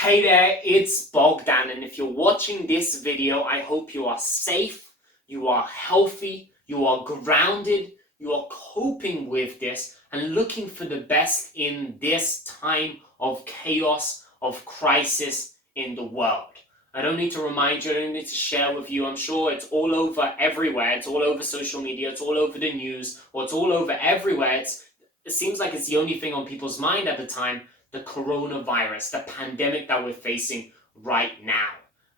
Hey there, it's Bogdan, and if you're watching this video, I hope you are safe, you are healthy, you are grounded, you are coping with this and looking for the best in this time of chaos, of crisis in the world. I don't need to remind you, I don't need to share with you. I'm sure it's all over everywhere. It's all over social media, it's all over the news, or it's all over everywhere. It seems like it's the only thing on people's mind at the time. The coronavirus, the pandemic that we're facing right now.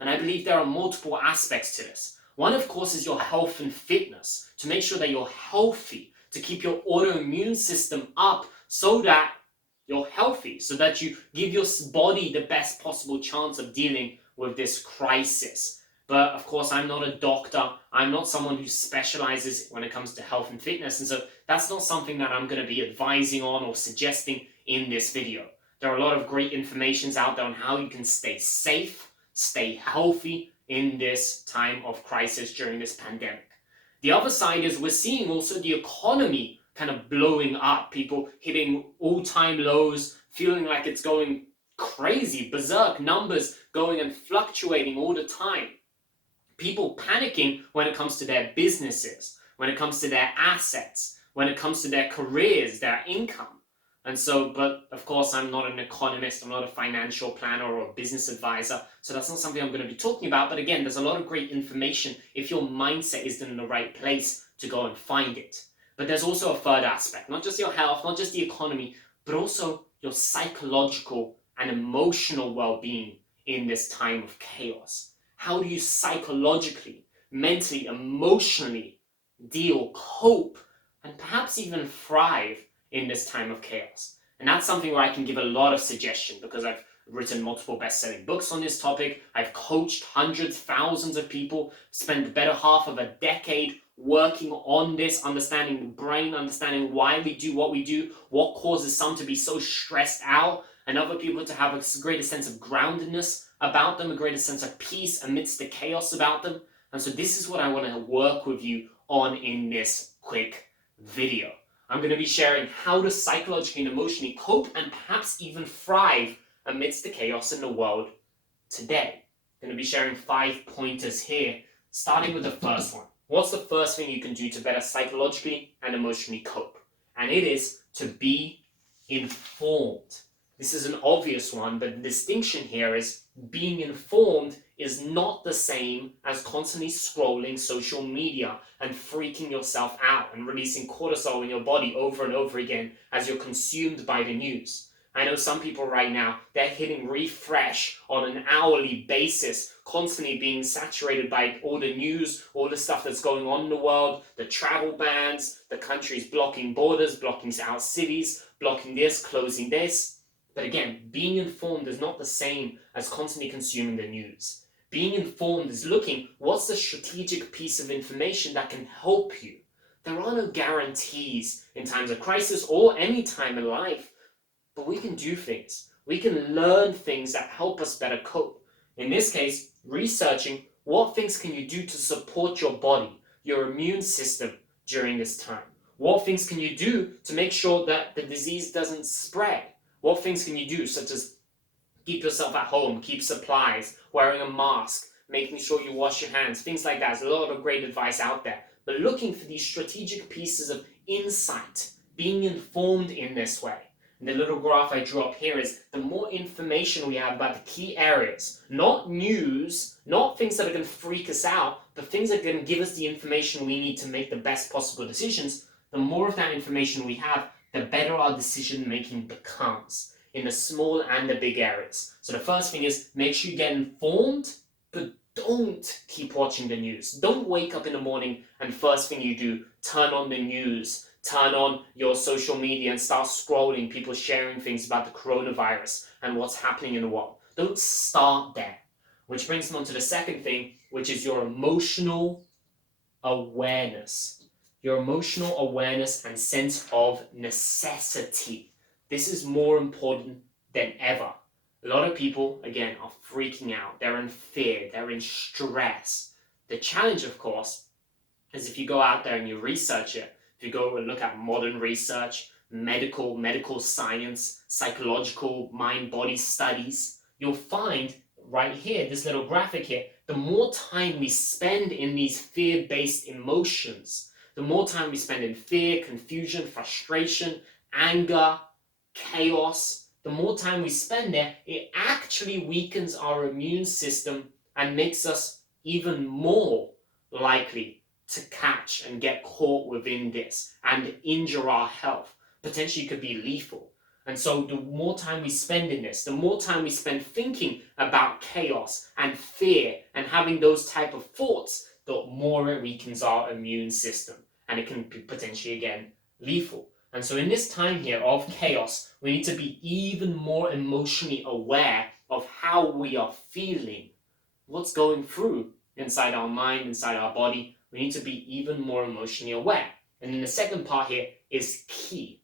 And I believe there are multiple aspects to this. One, of course, is your health and fitness, to make sure that you're healthy, to keep your autoimmune system up so that you're healthy, so that you give your body the best possible chance of dealing with this crisis. But of course, I'm not a doctor. I'm not someone who specializes when it comes to health and fitness. And so that's not something that I'm going to be advising on or suggesting in this video. There are a lot of great informations out there on how you can stay safe, stay healthy in this time of crisis during this pandemic. The other side is we're seeing also the economy kind of blowing up, people hitting all-time lows, feeling like it's going crazy, berserk, numbers going and fluctuating all the time. People panicking when it comes to their businesses, when it comes to their assets, when it comes to their careers, their income. And so, but of course, I'm not an economist, I'm not a financial planner or a business advisor, so that's not something I'm going to be talking about. But again, there's a lot of great information if your mindset is in the right place to go and find it. But there's also a third aspect, not just your health, not just the economy, but also your psychological and emotional well-being in this time of chaos. How do you psychologically, mentally, emotionally deal, cope, and perhaps even thrive in this time of chaos? And that's something where I can give a lot of suggestion because I've written multiple best-selling books on this topic. I've coached hundreds, thousands of people, spent the better half of a decade working on this, understanding the brain, understanding why we do what we do, what causes some to be so stressed out, and other people to have a greater sense of groundedness about them, a greater sense of peace amidst the chaos about them. And so this is what I want to work with you on in this quick video. I'm going to be sharing how to psychologically and emotionally cope and perhaps even thrive amidst the chaos in the world today. I'm going to be sharing 5 pointers here, starting with the first one. What's the first thing you can do to better psychologically and emotionally cope? And it is to be informed. This is an obvious one, but the distinction here is being informed is not the same as constantly scrolling social media and freaking yourself out and releasing cortisol in your body over and over again as you're consumed by the news. I know some people right now, they're hitting refresh on an hourly basis, constantly being saturated by all the news, all the stuff that's going on in the world, the travel bans, the countries blocking borders, blocking out cities, blocking this, closing this. But again, being informed is not the same as constantly consuming the news. Being informed is looking, what's the strategic piece of information that can help you? There are no guarantees in times of crisis or any time in life, but we can do things. We can learn things that help us better cope. In this case, researching what things can you do to support your body, your immune system during this time? What things can you do to make sure that the disease doesn't spread? What things can you do, such as keep yourself at home, keep supplies, wearing a mask, making sure you wash your hands, things like that. There's a lot of great advice out there. But looking for these strategic pieces of insight, being informed in this way. And the little graph I drew up here is the more information we have about the key areas, not news, not things that are going to freak us out, but things that are going to give us the information we need to make the best possible decisions. The more of that information we have, the better our decision making becomes in the small and the big areas. So the first thing is make sure you get informed, but don't keep watching the news. Don't wake up in the morning and first thing you do, turn on the news, turn on your social media and start scrolling, people sharing things about the coronavirus and what's happening in the world. Don't start there. Which brings me on to the second thing, which is your emotional awareness. Your emotional awareness and sense of necessity. This is more important than ever. A lot of people, again, are freaking out. They're in fear. They're in stress. The challenge, of course, is if you go out there and you research it, if you go and look at modern research, medical science, psychological mind-body studies, you'll find right here, this little graphic here, the more time we spend in these fear-based emotions, the more time we spend in fear, confusion, frustration, anger, chaos, the more time we spend there, it actually weakens our immune system and makes us even more likely to catch and get caught within this and injure our health. Potentially could be lethal. And so the more time we spend in this, the more time we spend thinking about chaos and fear and having those type of thoughts, the more it weakens our immune system. And it can be potentially, again, lethal. And so in this time here of chaos, we need to be even more emotionally aware of how we are feeling, what's going through inside our mind, inside our body. We need to be even more emotionally aware. And then the second part here is key.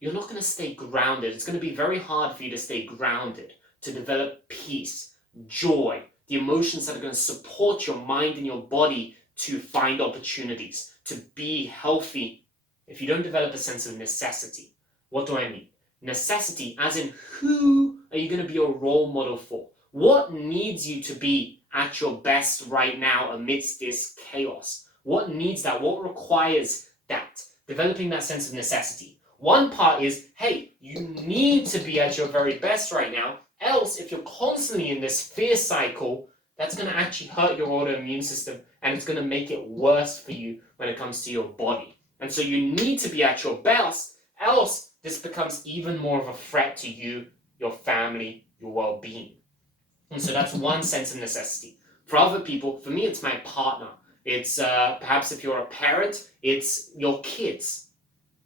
You're not going to stay grounded. It's going to be very hard for you to stay grounded, to develop peace, joy, the emotions that are going to support your mind and your body to find opportunities, to be healthy. If you don't develop a sense of necessity, what do I mean? Necessity, as in who are you going to be a role model for? What needs you to be at your best right now amidst this chaos? What needs that? What requires that? Developing that sense of necessity. One part is, hey, you need to be at your very best right now. Else, if you're constantly in this fear cycle, that's going to actually hurt your autoimmune system and it's going to make it worse for you when it comes to your body. And so you need to be at your best, else this becomes even more of a threat to you, your family, your well-being. And so that's one sense of necessity. For other people, for me, it's my partner. It's perhaps if you're a parent, it's your kids.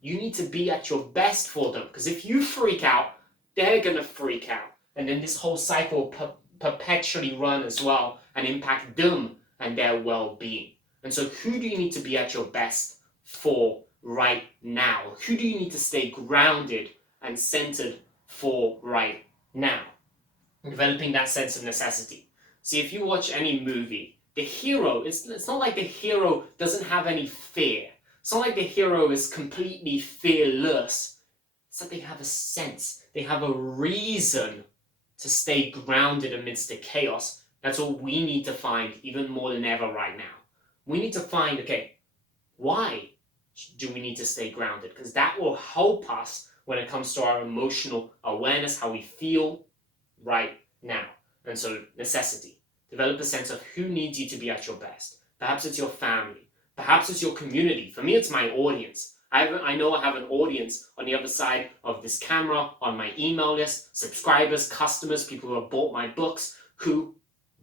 You need to be at your best for them, because if you freak out, they're going to freak out. And then this whole cycle perpetually run as well and impact them and their well-being. And so who do you need to be at your best for right now? Who do you need to stay grounded and centered for right now? Developing that sense of necessity. See, if you watch any movie, the hero, it's not like the hero doesn't have any fear. It's not like the hero is completely fearless. It's that they have a sense, they have a reason to stay grounded amidst the chaos. That's what we need to find even more than ever right now. We need to find, okay, why do we need to stay grounded? Because that will help us when it comes to our emotional awareness, how we feel right now. And so necessity. Develop a sense of who needs you to be at your best. Perhaps it's your family. Perhaps it's your community. For me, it's my audience. I know I have an audience on the other side of this camera, on my email list, subscribers, customers, people who have bought my books, who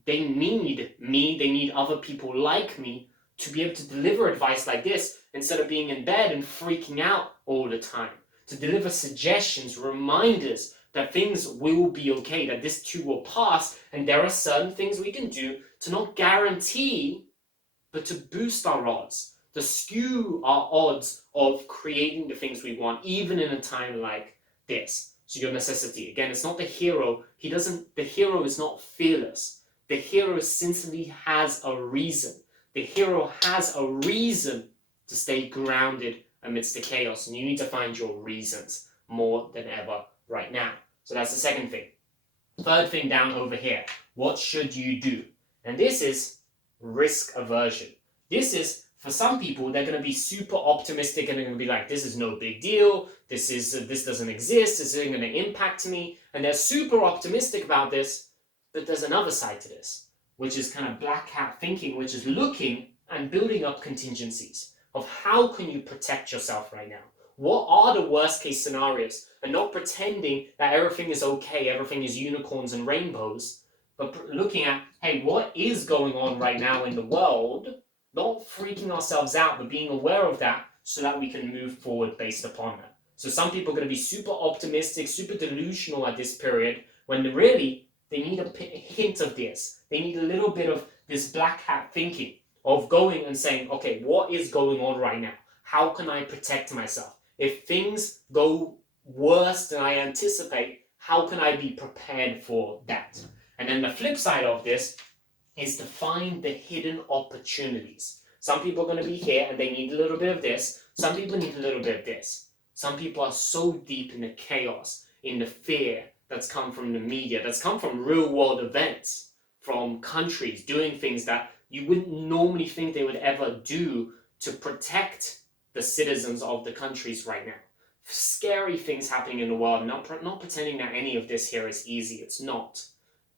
they need me, they need other people like me to be able to deliver advice like this instead of being in bed and freaking out all the time. To deliver suggestions, reminders that things will be okay, that this too will pass, and there are certain things we can do to not guarantee but to boost our odds, to skew our odds of creating the things we want, even in a time like this. So your necessity, again, it's not the hero. The hero is not fearless. The hero simply has a reason. The hero has a reason to stay grounded amidst the chaos, and you need to find your reasons more than ever right now. So that's the second thing. Third thing down over here, what should you do? And this is risk aversion. This is, for some people, they're going to be super optimistic and they're going to be like, this is no big deal, this doesn't exist, this isn't going to impact me, and they're super optimistic about this. But there's another side to this, which is kind of black hat thinking, which is looking and building up contingencies of how can you protect yourself right now. What are the worst case scenarios? And not pretending that everything is okay, everything is unicorns and rainbows, but looking at, hey, what is going on right now in the world? Not freaking ourselves out, but being aware of that so that we can move forward based upon that. So some people are going to be super optimistic, super delusional at this period, when really they need a hint of this. They need a little bit of this black hat thinking of going and saying, okay, what is going on right now? How can I protect myself? If things go worse than I anticipate, how can I be prepared for that? And then the flip side of this is to find the hidden opportunities. Some people are going to be here and they need a little bit of this. Some people need a little bit of this. Some people are so deep in the chaos, in the fear, that's come from the media, that's come from real world events, from countries doing things that you wouldn't normally think they would ever do to protect the citizens of the countries right now. Scary things happening in the world. Not pretending that any of this here is easy. It's not.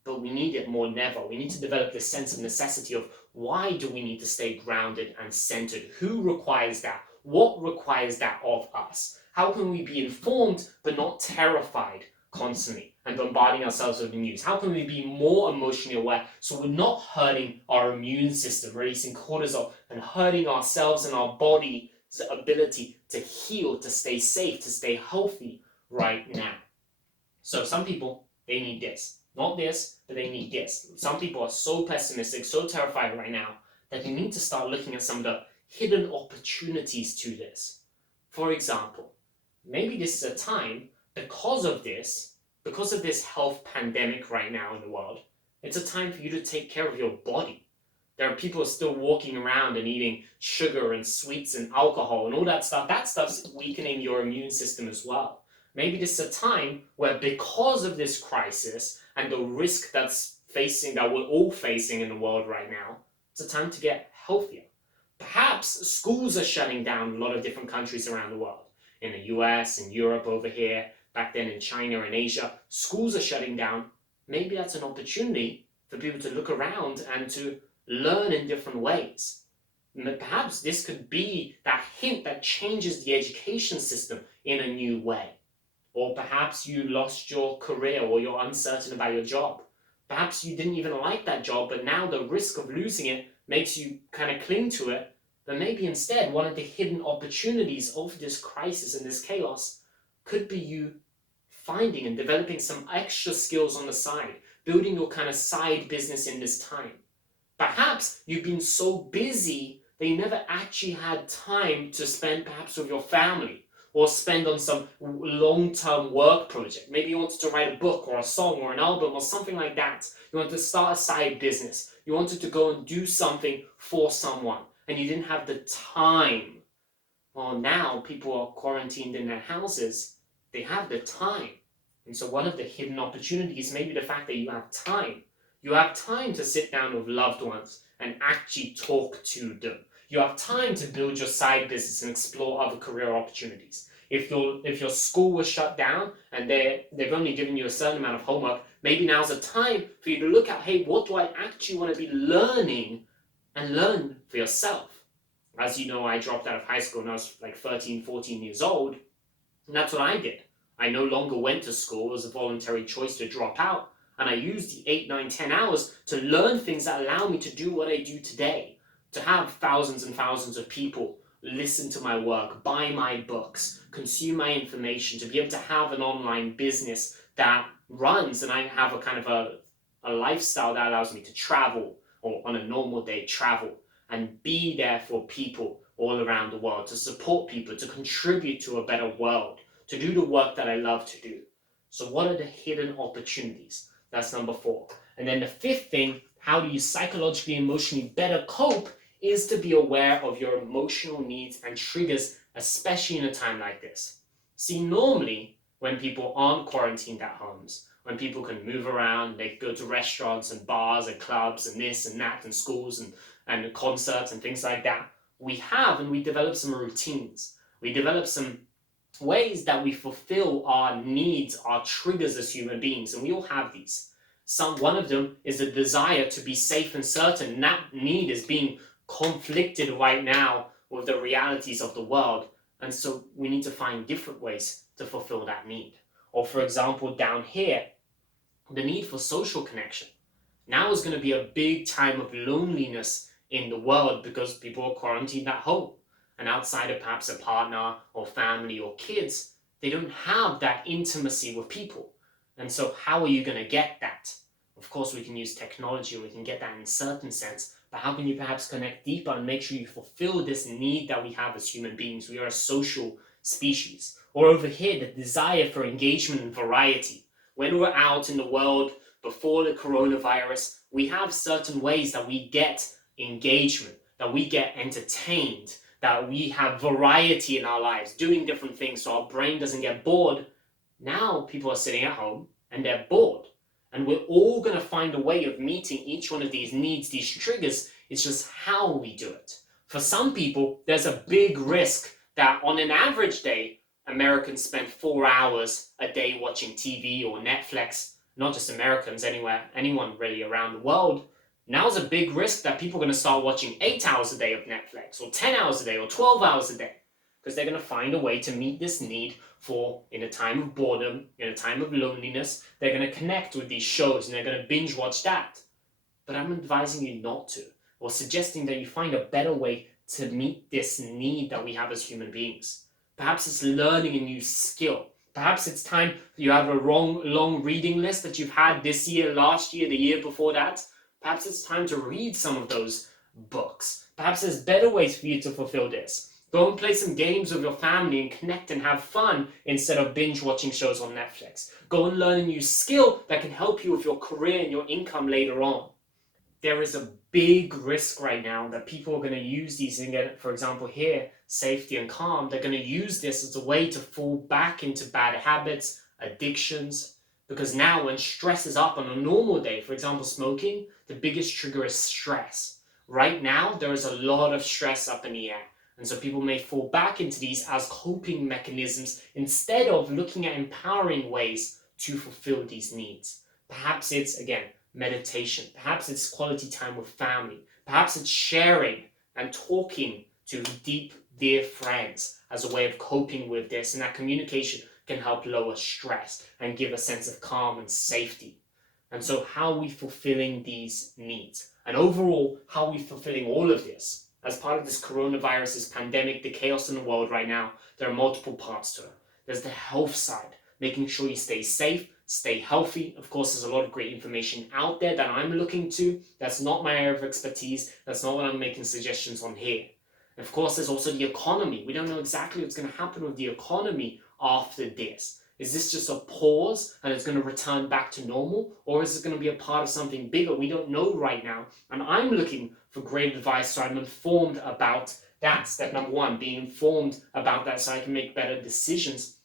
But we need it more than ever. We need to develop this sense of necessity of why do we need to stay grounded and centered? Who requires that? What requires that of us? How can we be informed but not terrified constantly and bombarding ourselves with the news? How can we be more emotionally aware so we're not hurting our immune system, releasing cortisol and hurting ourselves and our body's ability to heal, to stay safe, to stay healthy right now? So some people, they need this. Not this, but they need this. Some people are so pessimistic, so terrified right now that you need to start looking at some of the hidden opportunities to this. For example, maybe this is a time because of this health pandemic right now in the world, it's a time for you to take care of your body. There are people still walking around and eating sugar and sweets and alcohol and all that stuff. That stuff's weakening your immune system as well. Maybe this is a time where because of this crisis and the risk that we're all facing in the world right now, it's a time to get healthier. Perhaps schools are shutting down in a lot of different countries around the world. In the US, in Europe over here, back then in China and Asia, schools are shutting down. Maybe that's an opportunity for people to look around and to learn in different ways. Perhaps this could be that hint that changes the education system in a new way. Or perhaps you lost your career or you're uncertain about your job. Perhaps you didn't even like that job, but now the risk of losing it makes you kind of cling to it. But maybe instead, one of the hidden opportunities of this crisis and this chaos could be you finding and developing some extra skills on the side, building your kind of side business in this time. Perhaps you've been so busy that you never actually had time to spend perhaps with your family or spend on some long-term work project. Maybe you wanted to write a book or a song or an album or something like that. You wanted to start a side business. You wanted to go and do something for someone and you didn't have the time. Well, now people are quarantined in their houses. They have the time. And so one of the hidden opportunities may be the fact that you have time. You have time to sit down with loved ones and actually talk to them. You have time to build your side business and explore other career opportunities. If your school was shut down and they've only given you a certain amount of homework, maybe now's a time for you to look at, hey, what do I actually want to be learning and learn for yourself? As you know, I dropped out of high school when I was like 13, 14 years old. And that's what I did. I no longer went to school. It was a voluntary choice to drop out. And I used the 8, 9, 10 hours to learn things that allow me to do what I do today. To have thousands and thousands of people listen to my work, buy my books, consume my information, to be able to have an online business that runs, and I have a kind of a lifestyle that allows me to travel, or on a normal day travel, and be there for people all around the world, to support people, to contribute to a better world, to do the work that I love to do. So what are the hidden opportunities? That's number 4. And then the 5th thing, how do you psychologically, emotionally better cope, is to be aware of your emotional needs and triggers, especially in a time like this. See, normally, when people aren't quarantined at homes, when people can move around, they go to restaurants and bars and clubs and this and that and schools and concerts and things like that, we develop some routines. We develop some ways that we fulfill our needs, our triggers as human beings, and we all have these. One of them is the desire to be safe and certain, and that need is being conflicted right now with the realities of the world, and so we need to find different ways to fulfill that need. Or for example, down here, the need for social connection. Now is going to be a big time of loneliness in the world because people are quarantined at home, and outside of perhaps a partner or family or kids, they don't have that intimacy with people. And so how are you going to get that? Of course, we can use technology, we can get that in a certain sense, but how can you perhaps connect deeper and make sure you fulfill this need that we have as human beings? We are a social species. Or over here, the desire for engagement and variety. When we're out in the world before the coronavirus, we have certain ways that we get engagement, that we get entertained, that we have variety in our lives, doing different things so our brain doesn't get bored. Now people are sitting at home, and they're bored. And we're all going to find a way of meeting each one of these needs, these triggers. It's just how we do it. For some people, there's a big risk that on an average day, Americans spend 4 hours a day watching TV or Netflix. Not just Americans, anyone really around the world. Now's a big risk that people are going to start watching 8 hours a day of Netflix, or 10 hours a day, or 12 hours a day, because they're going to find a way to meet this need for, in a time of boredom, in a time of loneliness, they're going to connect with these shows and they're going to binge watch that. But I'm advising you not to, or suggesting that you find a better way to meet this need that we have as human beings. Perhaps it's learning a new skill. Perhaps it's time you have a long reading list that you've had this year, last year, the year before that. Perhaps it's time to read some of those books. Perhaps there's better ways for you to fulfill this. Go and play some games with your family and connect and have fun instead of binge watching shows on Netflix. Go and learn a new skill that can help you with your career and your income later on. There is a big risk right now that people are going to use these, for example here, safety and calm, they're going to use this as a way to fall back into bad habits, addictions, because now when stress is up on a normal day, for example smoking, the biggest trigger is stress. Right now there is a lot of stress up in the air, and so people may fall back into these as coping mechanisms instead of looking at empowering ways to fulfill these needs. Perhaps it's, again, meditation. Perhaps it's quality time with family. Perhaps it's sharing and talking to deep, dear friends as a way of coping with this, and that communication can help lower stress and give a sense of calm and safety. And so how are we fulfilling these needs? And overall, how are we fulfilling all of this? As part of this coronavirus, this pandemic, the chaos in the world right now, there are multiple parts to it. There's the health side, making sure you stay safe, stay healthy. Of course, there's a lot of great information out there that I'm looking to. That's not my area of expertise. That's not what I'm making suggestions on here. And of course, there's also the economy. We don't know exactly what's going to happen with the economy after this. Is this just a pause and it's going to return back to normal? Or is it going to be a part of something bigger? We don't know right now. And I'm looking for great advice so I'm informed about that. Step number one, being informed about that so I can make better decisions.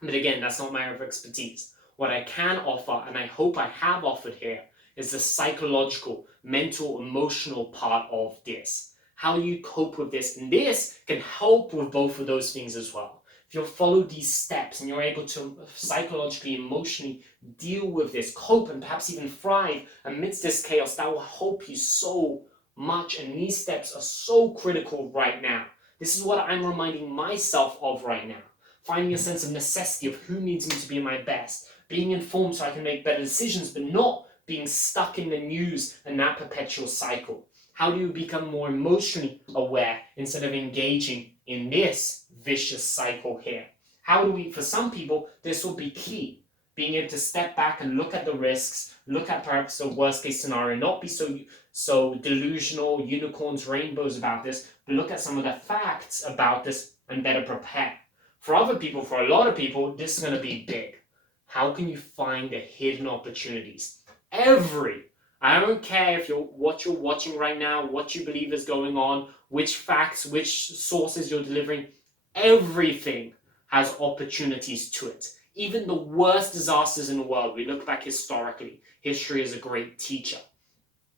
But again, that's not my area of expertise. What I can offer, and I hope I have offered here, is the psychological, mental, emotional part of this. How you cope with this. And this can help with both of those things as well. If you'll follow these steps and you're able to psychologically, emotionally deal with this, cope and perhaps even thrive amidst this chaos, that will help you so much. And these steps are so critical right now. This is what I'm reminding myself of right now. Finding a sense of necessity of who needs me to be my best. Being informed so I can make better decisions, but not being stuck in the news and that perpetual cycle. How do you become more emotionally aware instead of engaging in this vicious cycle here? How do we, for some people, this will be key. Being able to step back and look at the risks, look at perhaps the worst case scenario, not be so delusional, unicorns, rainbows about this, but look at some of the facts about this and better prepare. For other people, for a lot of people, this is going to be big. How can you find the hidden opportunities? I don't care if what you're watching right now, what you believe is going on, which facts, which sources you're delivering, everything has opportunities to it. Even the worst disasters in the world, we look back historically, history is a great teacher.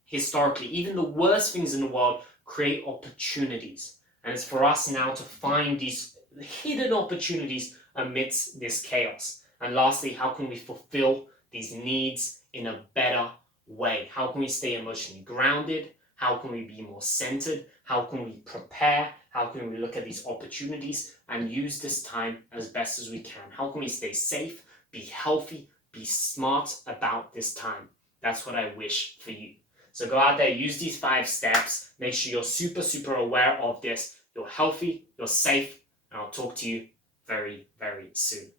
Historically, even the worst things in the world create opportunities. And it's for us now to find these hidden opportunities amidst this chaos. And lastly, how can we fulfill these needs in a better way? How can we stay emotionally grounded? How can we be more centered? How can we prepare? How can we look at these opportunities and use this time as best as we can? How can we stay safe, be healthy, be smart about this time? That's what I wish for you. So go out there, use these 5 steps. Make sure you're super aware of this. You're healthy, you're safe, and I'll talk to you very, very soon.